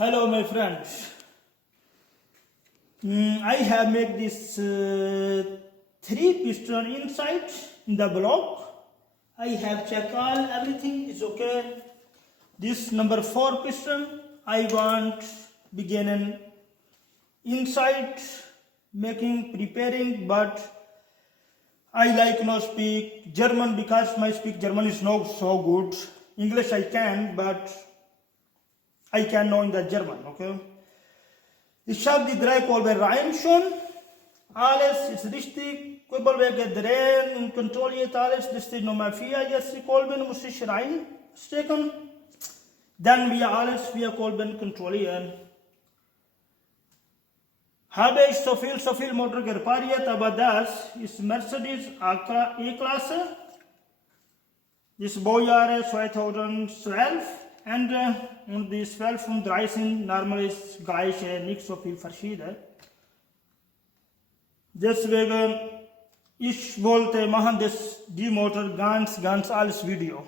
Hello, my friends. I have made this three piston inside in the block. I have checked everything is okay. This number 4 piston I want beginning inside making preparing, but I like no speak German because my speak German is not so good. English I can, but I can know in the German, okay? Ich habe die drei Kolben rein schon. Alles ist richtig. Kolbenwege drehen und kontrolliert alles. Das ist die Nummer 4. Jetzt die Kolben muss ich reinstecken. Dann wir alles 4 Kolben kontrollieren. Habe ich so viel Motor repariert, aber das ist Mercedes E-Klasse. Das Baujahre 2012. Und die 12 und 13 normal ist gleiche, nicht so viel verschieden. Deswegen, ich wollte machen die Motor ganz alles Video.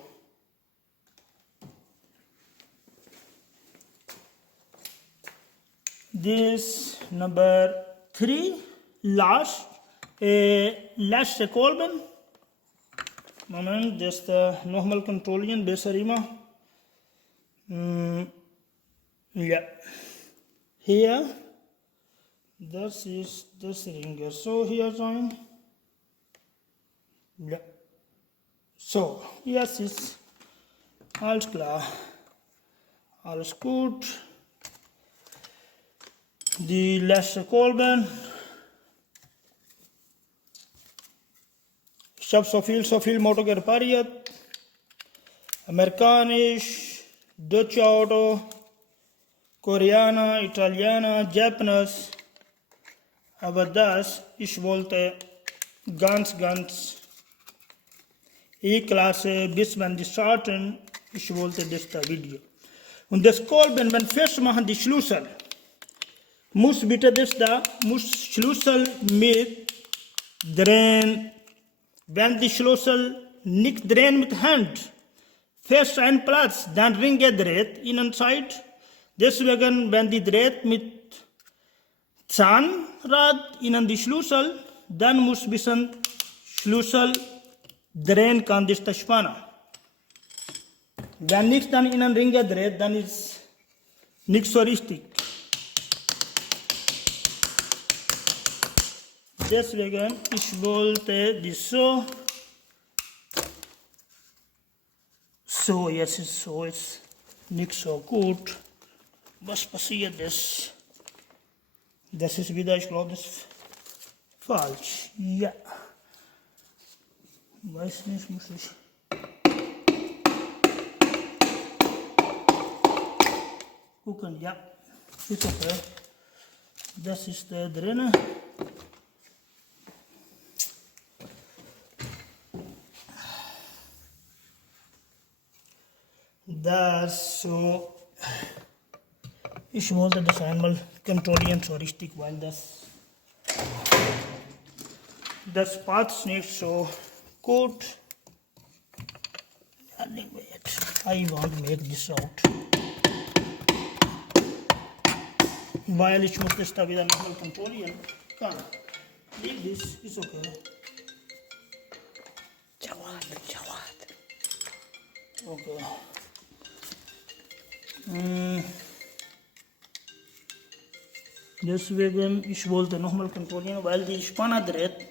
This number 3 last Kolben. Moment, just nochmal kontrollieren, besser immer. Yeah, here this is this ringer, so here join. Yeah, so yes, ist alles klar, alles gut. Die letzte Kolben, ich habe so viel Motor repariert, amerikanisch, Deutsche Auto, Koreaner, Italiener, Japanese, aber das, ich wollte ganz E-Klasse, bis wenn die starten, ich wollte das Video. Und das Kolben, wenn festmachen die Schlüssel, muss bitte muss Schlüssel mit drehen, wenn die Schlüssel nicht drehen mit Hand, fest ein Platz, dann Ringe dreht Innenzeit. Deswegen, wenn die dreht mit Zahnrad innen die Schlüssel, dann muss ein bisschen Schlüssel drehen kann, das ist der Spanner. Wenn nicht dann innen Ringe dreht, dann ist nicht so richtig. Deswegen, ich wollte die so. So, jetzt ist so, ist nicht so gut. Was passiert ist? Das ist wieder, ich glaube, das ist falsch. Ja. Weiß nicht, muss ich. Gucken, ja. Ist okay. Das ist da drin. Das so, ich wollte das einmal kontrollieren, so richtig, weil das passt nicht so gut. I want to make this out. Weil ich muss das da wieder nochmal kontrollieren kann. This is okay. Jawad. Okay. Deswegen, ich wollte nochmal kontrollieren, weil die Spanner dreht.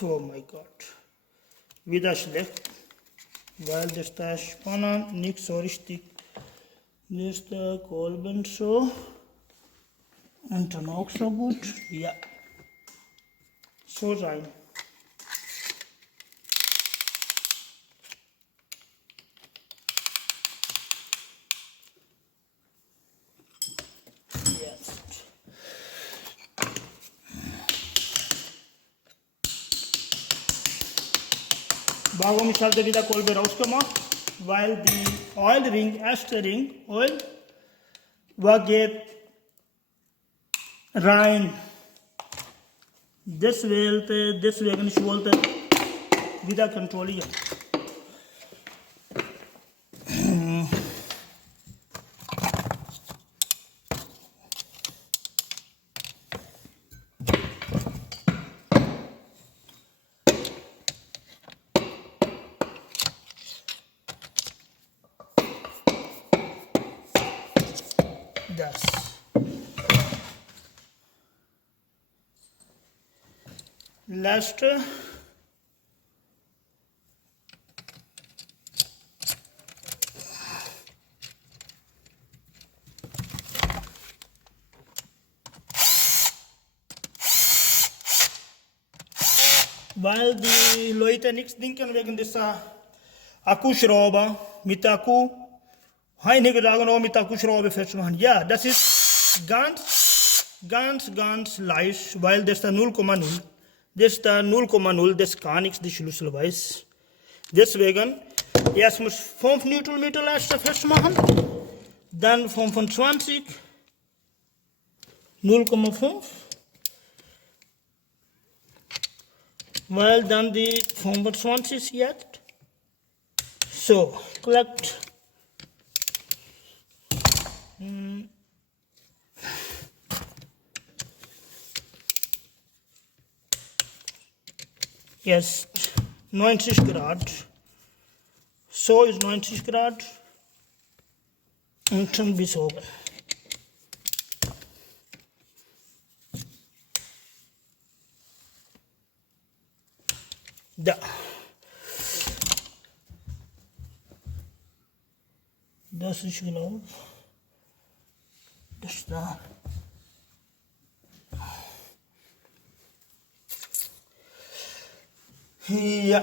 Oh mein Gott, wieder schlecht, weil das da Spanner nicht so richtig, das ist der Kolben so. Und dann auch so gut, ja, so sein. Jetzt. Warum ich habe wieder Kolbe rausgemacht? Weil die erste Ring, geht rein deswegen ich wollte wieder kontrollieren. Das. Letzte. Weil die Leute nichts denken wegen dieser Akkuschrauber mit Akku. Einige sagen, oh, mit Akkuschrauber festmachen. Ja, das ist ganz leicht, weil das ist 0,0. Das ist 0,0, das kann nichts, die Schlüssel weiß. Deswegen, erst muss 5 Newtonmeter Leiste festmachen, dann 25, 0,5, weil dann die 25 jetzt. So, klappt. Jetzt 90 Grad. So ist 90 Grad. Unten bis oben. Da. Das ist genau. Das da. Ja.